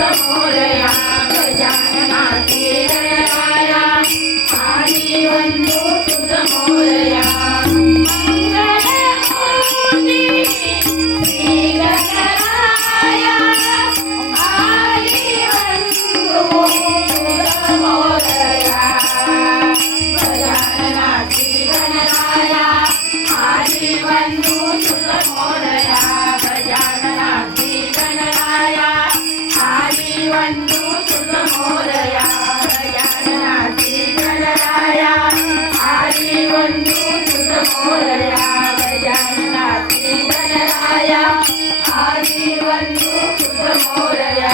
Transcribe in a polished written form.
मोरया गजानना श्रीगणराया आली वंदू तुझ मोरया मंगलमूर्ती श्रीगणराया आली वंदू तुझ मोरया गजानना श्रीगणराया आली वंदू तुझ मोरया गजानना श्रीगणराया आली वंदू तुझ मोरया गजानना श्रीगणराया आली वंदू तुझ मोरया गजानना श्रीगणराया आली वंदू तुझ मोरया